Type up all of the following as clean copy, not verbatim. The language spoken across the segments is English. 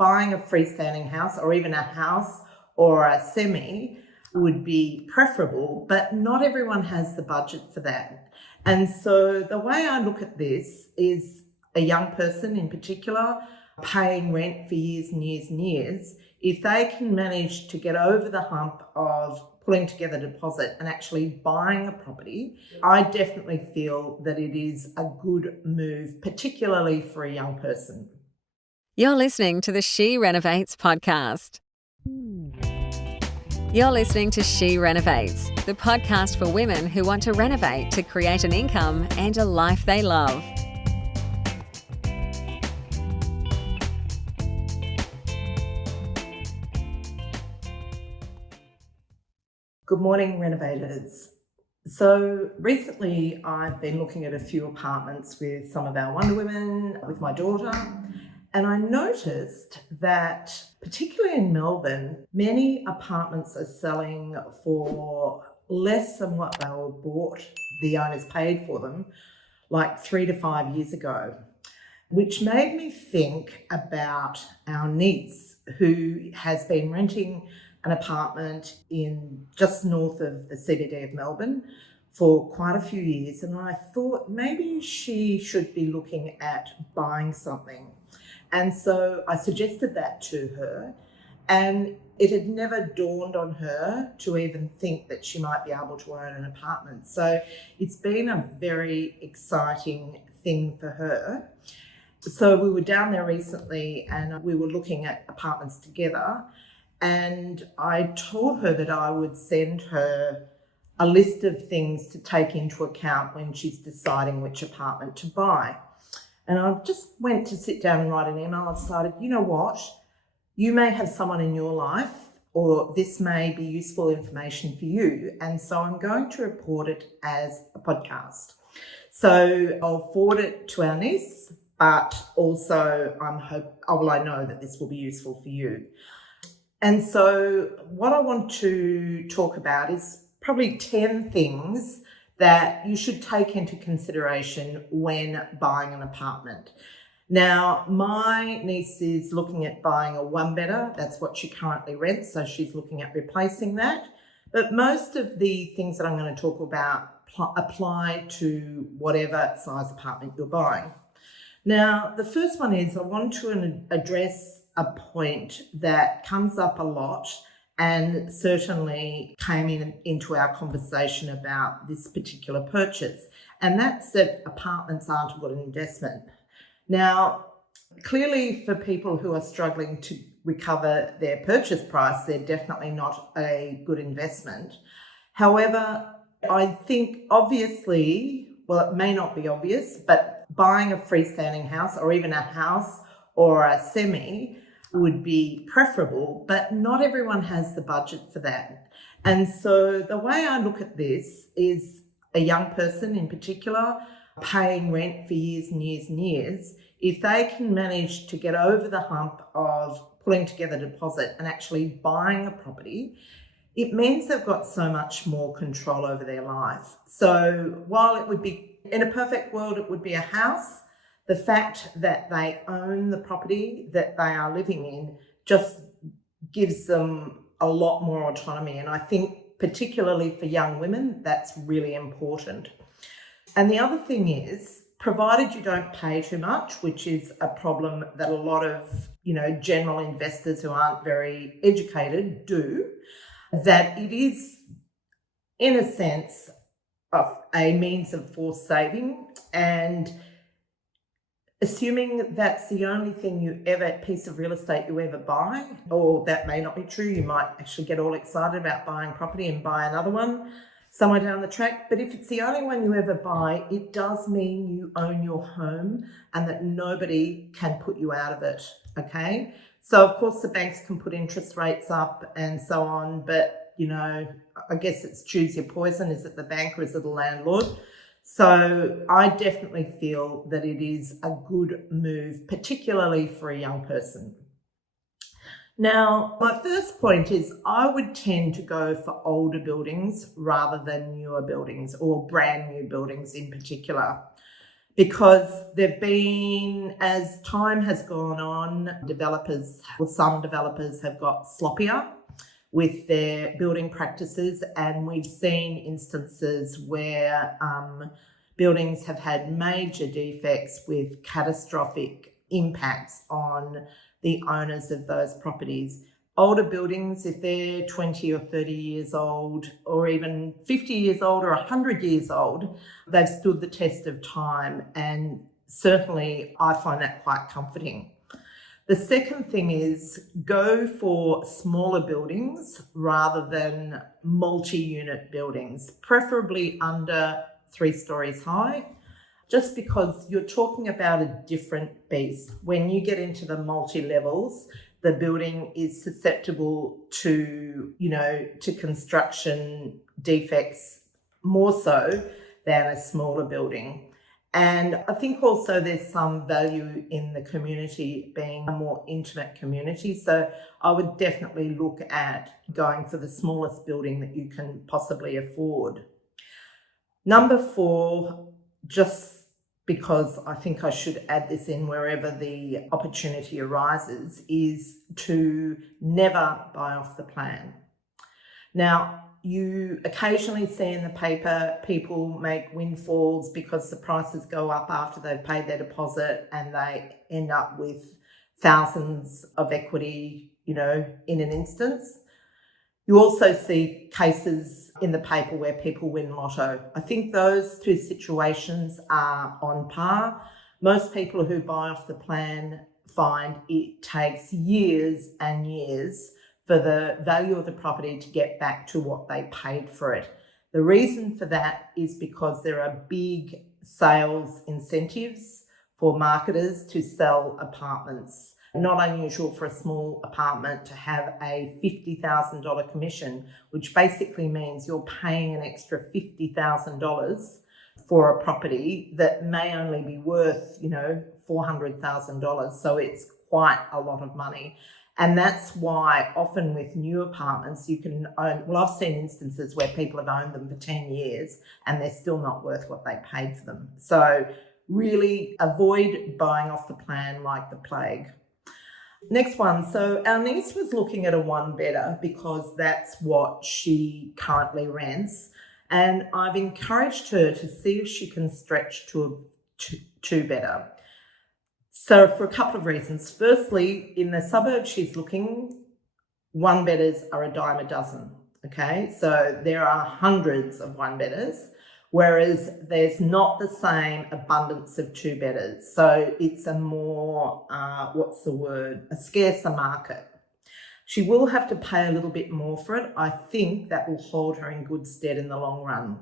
buying a freestanding house or even a house or a semi would be preferable, but not everyone has the budget for that. And so the way I look at this is a young person in particular paying rent for years and years and years. If they can manage to get over the hump of pulling together a deposit and actually buying a property, I definitely feel that it is a good move, particularly for a young person. You're listening to the She Renovates podcast. You're listening to She Renovates, the podcast for women who want to renovate to create an income and a life they love. Good morning, renovators. So recently I've been looking at a few apartments with some of our Wonder Women, with my daughter, and I noticed that particularly in Melbourne, many apartments are selling for less than what they were bought, the owners paid for them, like 3 to 5 years ago, which made me think about our niece who has been renting an apartment in just north of the CBD of Melbourne for quite a few years. And I thought maybe she should be looking at buying something. And so I suggested that to her, and it had never dawned on her to even think that she might be able to own an apartment. So it's been a very exciting thing for her. So we were down there recently and we were looking at apartments together, and I told her that I would send her a list of things to take into account when she's deciding which apartment to buy. And I just went to sit down and write an email. I decided, you know what, you may have someone in your life, or this may be useful information for you. And so I'm going to report it as a podcast. So I'll forward it to our niece, but also I know that this will be useful for you. And so what I want to talk about is probably 10 things that you should take into consideration when buying an apartment. Now, my niece is looking at buying a one-bedder. That's what she currently rents, so she's looking at replacing that. But most of the things that I'm going to talk about apply to whatever size apartment you're buying. Now, the first one is I want to address a point that comes up a lot and certainly came into our conversation about this particular purchase, and that's that apartments aren't a good investment. Now, clearly for people who are struggling to recover their purchase price, they're definitely not a good investment. However, I think obviously, well, it may not be obvious, but buying a freestanding house or even a house or a semi would be preferable, but not everyone has the budget for that. And so the way I look at this is a young person in particular paying rent for years and years and years. If they can manage to get over the hump of pulling together a deposit and actually buying a property, it means they've got so much more control over their life. So while it would be, in a perfect world, it would be a house, the fact that they own the property that they are living in just gives them a lot more autonomy. And I think particularly for young women, that's really important. And the other thing is, provided you don't pay too much, which is a problem that a lot of, general investors who aren't very educated do, that it is, in a sense, a means of forced saving. And assuming that's the only piece of real estate you ever buy, or that may not be true, you might actually get all excited about buying property and buy another one somewhere down the track. But if it's the only one you ever buy, it does mean you own your home and that nobody can put you out of it, okay? So of course the banks can put interest rates up and so on, but I guess it's choose your poison. Is it the bank or is it the landlord? So I definitely feel that it is a good move, particularly for a young person. Now, my first point is I would tend to go for older buildings rather than newer buildings or brand new buildings in particular. because they've been, as time has gone on, some developers have got sloppier with their building practices, and we've seen instances where buildings have had major defects with catastrophic impacts on the owners of those properties. Older buildings, if they're 20 or 30 years old, or even 50 years old or 100 years old, they've stood the test of time, and certainly I find that quite comforting. The second thing is go for smaller buildings rather than multi-unit buildings, preferably under 3 stories high, just because you're talking about a different beast. When you get into the multi-levels, the building is susceptible to, to construction defects more so than a smaller building. And I think also there's some value in the community being a more intimate community. So I would definitely look at going for the smallest building that you can possibly afford. Number 4, just because I think I should add this in wherever the opportunity arises, is to never buy off the plan. Now, you occasionally see in the paper people make windfalls because the prices go up after they've paid their deposit, and they end up with thousands of equity, in an instance. You also see cases in the paper where people win lotto. I think those 2 situations are on par. Most people who buy off the plan find it takes years and years for the value of the property to get back to what they paid for it. The reason for that is because there are big sales incentives for marketers to sell apartments. Not unusual for a small apartment to have a $50,000 commission, which basically means you're paying an extra $50,000 for a property that may only be worth, $400,000. So it's quite a lot of money. And that's why often with new apartments, you can own, I've seen instances where people have owned them for 10 years and they're still not worth what they paid for them. So really avoid buying off the plan like the plague. Next one. So our niece was looking at a 1-bedder because that's what she currently rents. And I've encouraged her to see if she can stretch to a 2-bedder. So for a couple of reasons. Firstly, in the suburbs she's looking, 1-bedders are a dime a dozen. Okay, so there are hundreds of 1-bedders, whereas there's not the same abundance of 2-bedders. So it's a more, a scarcer market. She will have to pay a little bit more for it. I think that will hold her in good stead in the long run.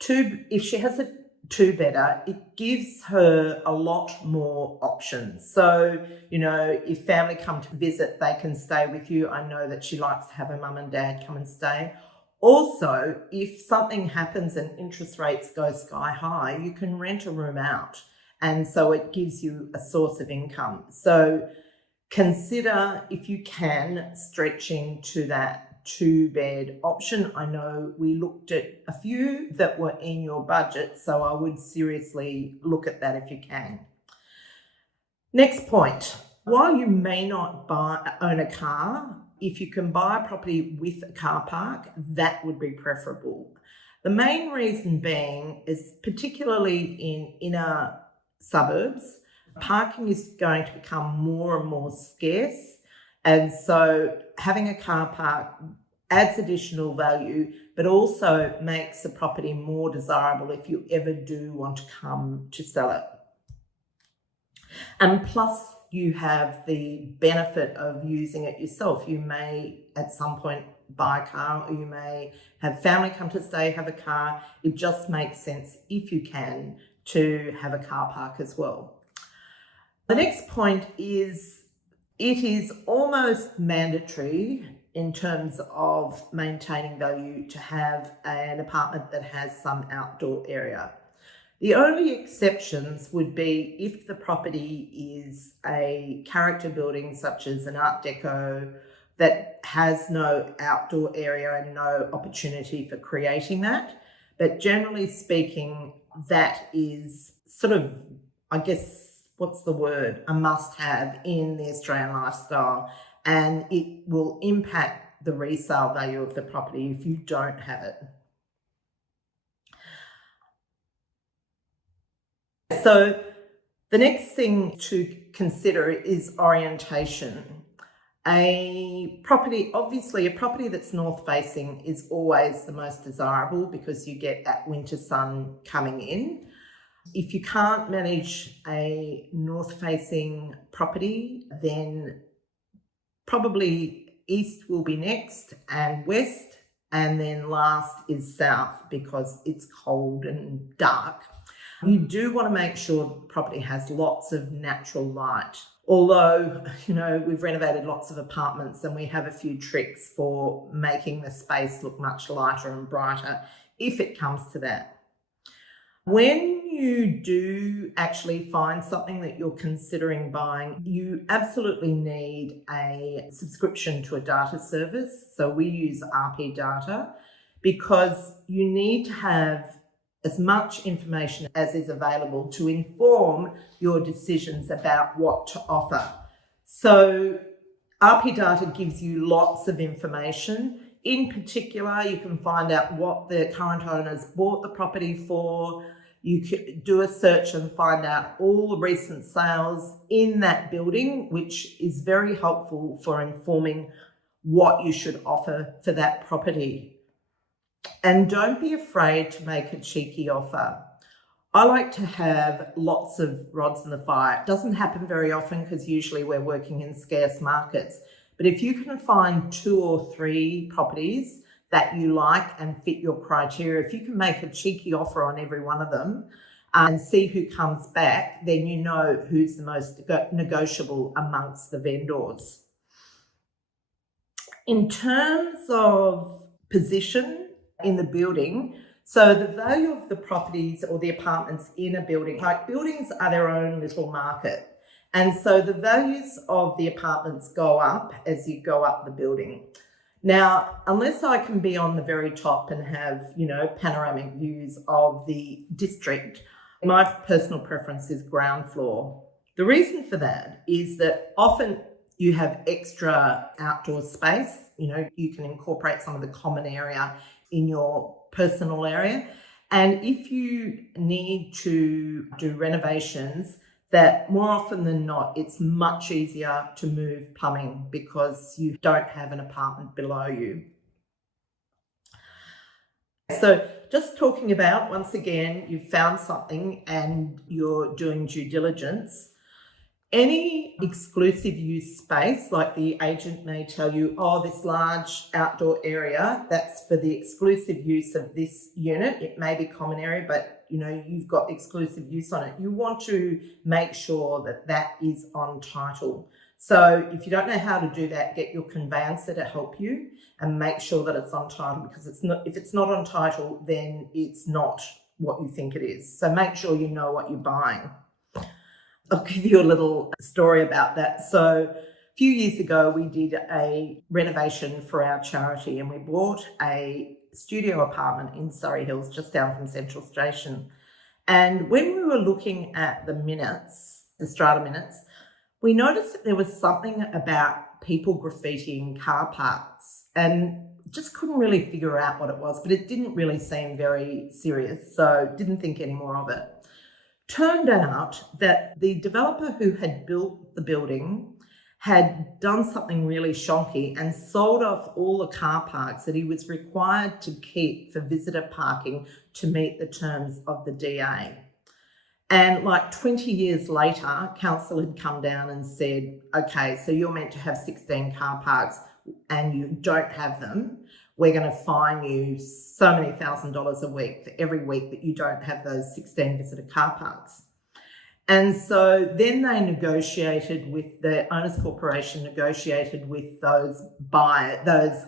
If she has a 2-bedder, it gives her a lot more options. So, if family come to visit, they can stay with you. I know that she likes to have her mum and dad come and stay. Also, if something happens and interest rates go sky high, you can rent a room out. And so it gives you a source of income. So consider, if you can, stretching to that 2-bed option. I know we looked at a few that were in your budget, so I would seriously look at that if you can. Next point. While you may not own a car, if you can buy a property with a car park, that would be preferable. The main reason being is, particularly in inner suburbs, parking is going to become more and more scarce. And so having a car park adds additional value, but also makes the property more desirable if you ever do want to come to sell it. And plus, you have the benefit of using it yourself. You may at some point buy a car, or you may have family come to stay, have a car. It just makes sense, if you can, to have a car park as well. The next point is, it is almost mandatory in terms of maintaining value to have an apartment that has some outdoor area. The only exceptions would be if the property is a character building, such as an Art Deco, that has no outdoor area and no opportunity for creating that. But generally speaking, that is sort of, I guess, what's the word? A must-have in the Australian lifestyle, and it will impact the resale value of the property if you don't have it. So the next thing to consider is orientation. Obviously a property that's north facing is always the most desirable because you get that winter sun coming in. If you can't manage a north facing property, then probably east will be next, and west, and then last is south because it's cold and dark. You do want to make sure the property has lots of natural light. Although, we've renovated lots of apartments and we have a few tricks for making the space look much lighter and brighter if it comes to that. When you do actually find something that you're considering buying, you absolutely need a subscription to a data service. So we use RP data because you need to have as much information as is available to inform your decisions about what to offer. So RP data gives you lots of information. In particular, you can find out what the current owners bought the property for. You could do a search and find out all the recent sales in that building, which is very helpful for informing what you should offer for that property. And don't be afraid to make a cheeky offer. I like to have lots of rods in the fire. It doesn't happen very often because usually we're working in scarce markets. But if you can find 2 or 3 properties that you like and fit your criteria, if you can make a cheeky offer on every one of them and see who comes back, then you know who's the most negotiable amongst the vendors. In terms of position in the building, so the value of the properties or the apartments in a building, like buildings are their own little market. And so the values of the apartments go up as you go up the building. Now, unless I can be on the very top and have, panoramic views of the district, my personal preference is ground floor. The reason for that is that often you have extra outdoor space. You can incorporate some of the common area in your personal area. And if you need to do renovations, that more often than not, it's much easier to move plumbing because you don't have an apartment below you. So just talking about, once again, you've found something and you're doing due diligence. Any exclusive use space, like the agent may tell you, this large outdoor area, that's for the exclusive use of this unit. It may be common area, but you've got exclusive use on it. You want to make sure that that is on title. So if you don't know how to do that, get your conveyancer to help you and make sure that it's on title, because if it's not on title, then it's not what you think it is. So make sure you know what you're buying. I'll give you a little story about that. So a few years ago, we did a renovation for our charity and we bought a studio apartment in Surrey Hills, just down from Central Station. And when we were looking at the minutes, the strata minutes, we noticed that there was something about people graffitiing car parks and just couldn't really figure out what it was, but it didn't really seem very serious, so didn't think any more of it. Turned out that the developer who had built the building had done something really shonky and sold off all the car parks that he was required to keep for visitor parking to meet the terms of the DA. And like 20 years later, council had come down and said, okay, so you're meant to have 16 car parks and you don't have them. We're going to fine you so many $1,000s a week for every week that you don't have those 16 visitor car parks. And so then they negotiated with the owners corporation, negotiated with those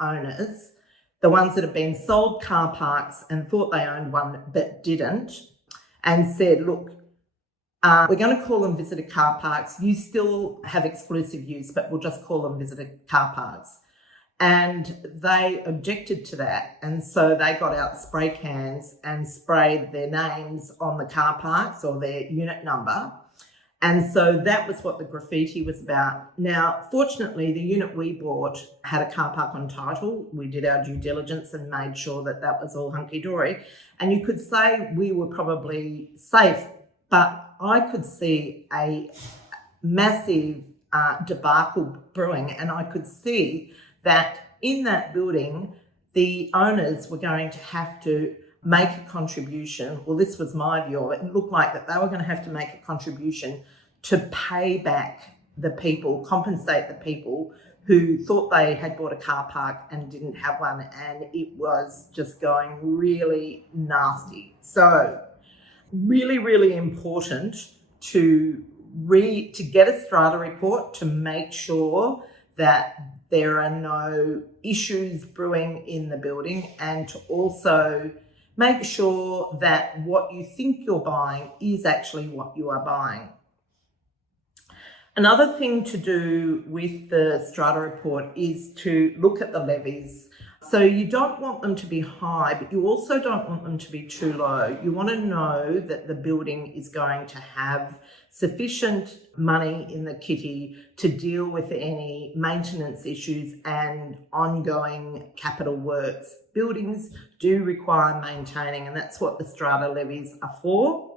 owners, the ones that have been sold car parks and thought they owned one but didn't, and said, look, we're going to call them visitor car parks. You still have exclusive use, but we'll just call them visitor car parks. And they objected to that. And so they got out spray cans and sprayed their names on the car parks or their unit number. And so that was what the graffiti was about. Now, fortunately, the unit we bought had a car park on title. We did our due diligence and made sure that that was all hunky-dory. And you could say we were probably safe, but I could see a massive debacle brewing, and I could see that in that building, the owners were going to have to make a contribution. Well, this was my view of it. It looked like that they were going to have to make a contribution to pay back the people, compensate the people who thought they had bought a car park and didn't have one, and it was just going really nasty. So really, really important to get a strata report to make sure that there are no issues brewing in the building, and to also make sure that what you think you're buying is actually what you are buying. Another thing to do with the strata report is to look at the levies. So you don't want them to be high, but you also don't want them to be too low. You want to know that the building is going to have sufficient money in the kitty to deal with any maintenance issues and ongoing capital works. Buildings do require maintaining, and that's what the strata levies are for.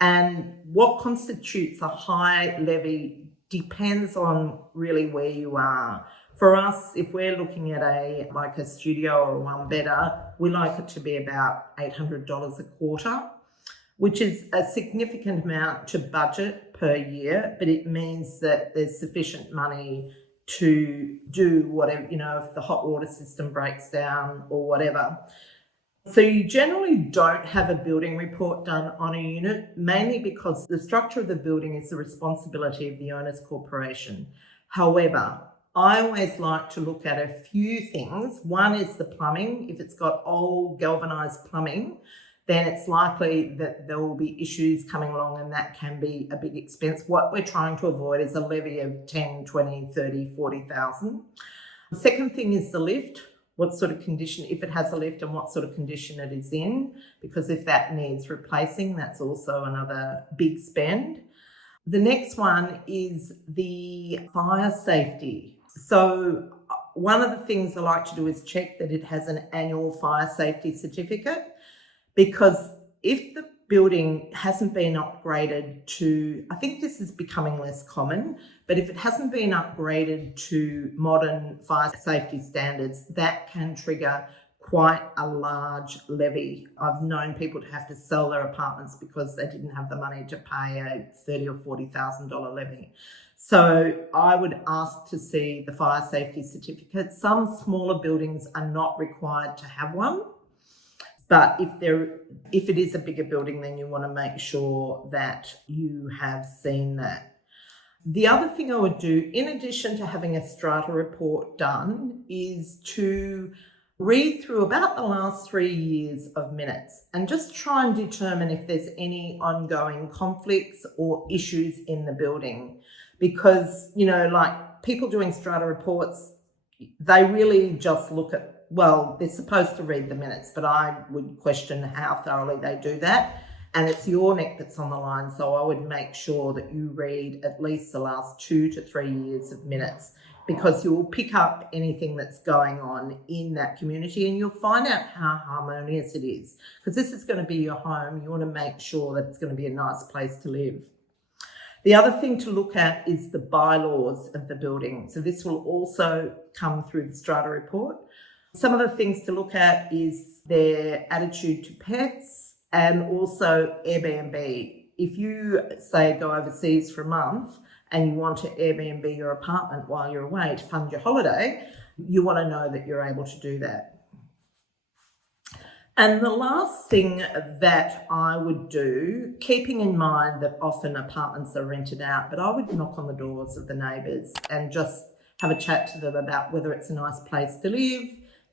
And what constitutes a high levy depends on really where you are. For us, if we're looking at a studio or a one bedder, we like it to be about $800 a quarter, which is a significant amount to budget per year, but it means that there's sufficient money to do whatever, if the hot water system breaks down or whatever. So you generally don't have a building report done on a unit, mainly because the structure of the building is the responsibility of the owner's corporation. However, I always like to look at a few things. One is the plumbing. If it's got old galvanised plumbing, then it's likely that there will be issues coming along, and that can be a big expense. What we're trying to avoid is a levy of 10, 20, 30, 40,000. The second thing is the lift. What sort of condition, if it has a lift, and what sort of condition it is in, because if that needs replacing, that's also another big spend. The next one is the fire safety. So one of the things I like to do is check that it has an annual fire safety certificate, because if the building hasn't been upgraded to, I think this is becoming less common, but if it hasn't been upgraded to modern fire safety standards, that can trigger quite a large levy. I've known people to have to sell their apartments because they didn't have the money to pay a $30,000 or $40,000 levy. So I would ask to see the fire safety certificate. Some smaller buildings are not required to have one, but if it is a bigger building, then you want to make sure that you have seen that. The other thing I would do, in addition to having a strata report done, is to read through about the last 3 years of minutes and just try and determine if there's any ongoing conflicts or issues in the building. Because, like people doing strata reports, they really just look at, well, they're supposed to read the minutes, but I would question how thoroughly they do that. And it's your neck that's on the line. So I would make sure that you read at least the last 2 to 3 years of minutes, because you will pick up anything that's going on in that community, and you'll find out how harmonious it is. Because this is going to be your home. You want to make sure that it's going to be a nice place to live. The other thing to look at is the bylaws of the building. So this will also come through the strata report. Some of the things to look at is their attitude to pets, and also Airbnb. If you, say, go overseas for a month and you want to Airbnb your apartment while you're away to fund your holiday, you want to know that you're able to do that. And the last thing that I would do, keeping in mind that often apartments are rented out, but I would knock on the doors of the neighbours and just have a chat to them about whether it's a nice place to live,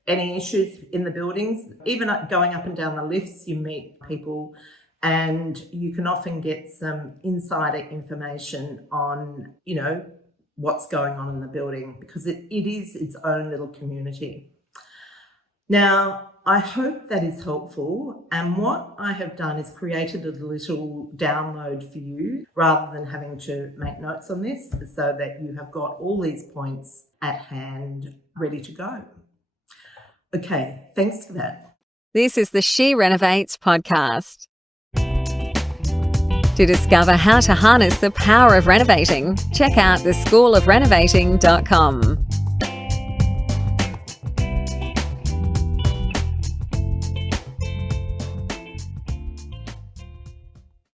any issues in the buildings. Even going up and down the lifts, you meet people, and you can often get some insider information on, what's going on in the building, because it is its own little community. Now, I hope that is helpful, and what I have done is created a little download for you rather than having to make notes on this, so that you have got all these points at hand ready to go. Okay, thanks for that. This is the She Renovates podcast. To discover how to harness the power of renovating, check out theschoolofrenovating.com.